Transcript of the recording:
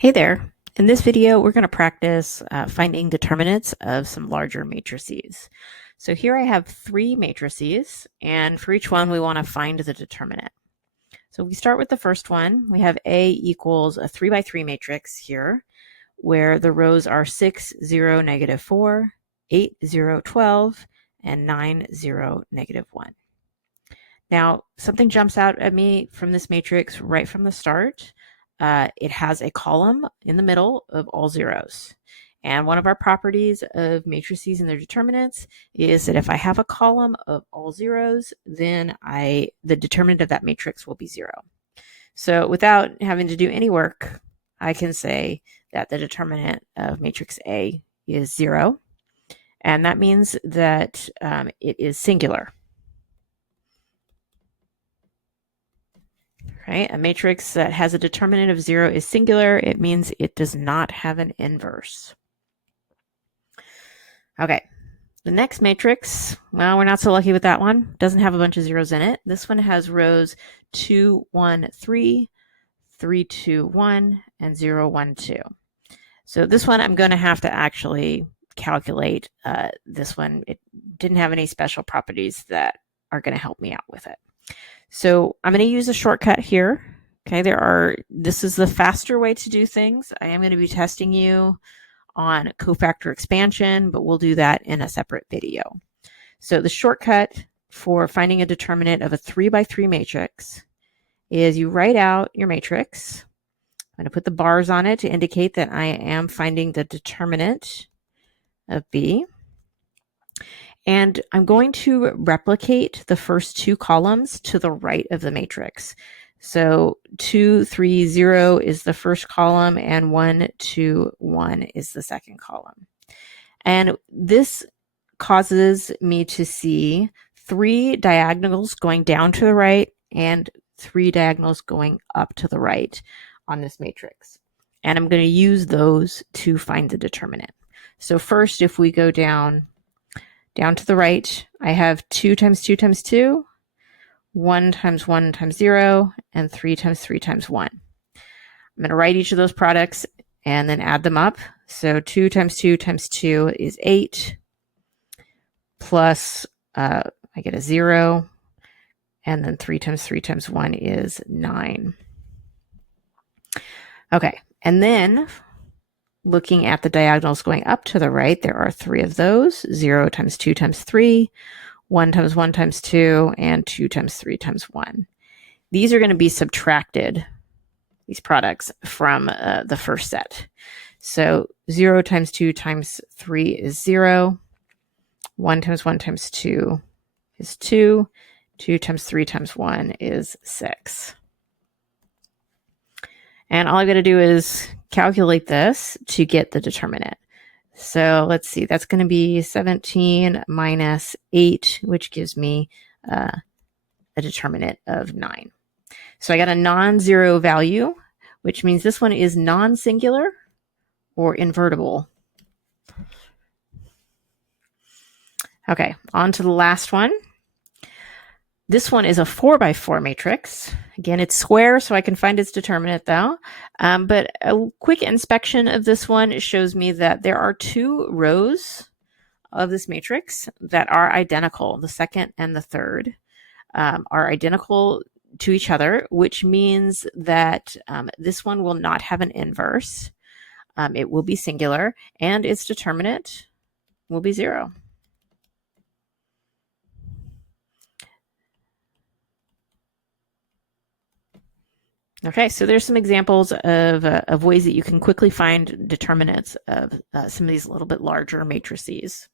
Hey there. In this video, we're going to practice finding determinants of some larger matrices. So here I have three matrices, and for each one, we want to find the determinant. So we start with the first one. We have A equals a 3 by 3 matrix here, where the rows are 6, 0, negative 4, 8, 0, 12, and 9, 0, negative 1. Now, something jumps out at me from this matrix right from the start. It has a column in the middle of all zeros. And one of our properties of matrices and their determinants is that if I have a column of all zeros, then the determinant of that matrix will be 0. So without having to do any work, I can say that the determinant of matrix A is 0. And that means that it is singular. Right? A matrix that has a determinant of 0 is singular. It means it does not have an inverse. Okay, the next matrix, well, we're not so lucky with that one. Doesn't have a bunch of zeros in it. This one has rows 2, 1, 3, 3, 2, 1, and 0, 1, 2. So this one I'm going to have to actually calculate. This one, it didn't have any special properties that are going to help me out with it. So I'm going to use a shortcut here. Okay, this is the faster way to do things. I am going to be testing you on cofactor expansion, but we'll do that in a separate video. So the shortcut for finding a determinant of a 3 by 3 matrix is you write out your matrix. I'm going to put the bars on it to indicate that I am finding the determinant of B. And I'm going to replicate the first two columns to the right of the matrix. So 2, 3, 0 is the first column, and 1, 2, 1 is the second column. And this causes me to see 3 diagonals going down to the right and 3 diagonals going up to the right on this matrix. And I'm going to use those to find the determinant. So first, if we go down to the right, I have 2 times 2 times 2, 1 times 1 times 0, and 3 times 3 times 1. I'm going to write each of those products and then add them up. So 2 times 2 times 2 is 8, plus I get a 0, and then 3 times 3 times 1 is 9. Okay, and then looking at the diagonals going up to the right, there are 3 of those, 0 times 2 times 3, 1 times 1 times 2, and 2 times 3 times 1. These are going to be subtracted, these products, from the first set. So 0 times 2 times 3 is 0, 1 times 1 times 2 is 2, 2 times 3 times 1 is 6. And all I've got to do is calculate this to get the determinant. So let's see, that's going to be 17 minus 8, which gives me a determinant of 9. So I got a non-zero value, which means this one is non-singular or invertible. Okay, on to the last one. This one is a 4 by 4 matrix. Again, it's square, so I can find its determinant though. But a quick inspection of this one shows me that there are 2 rows of this matrix that are identical. The second and the third are identical to each other, which means that this one will not have an inverse. It will be singular, and its determinant will be 0. Okay, so there's some examples of ways that you can quickly find determinants of some of these little bit larger matrices.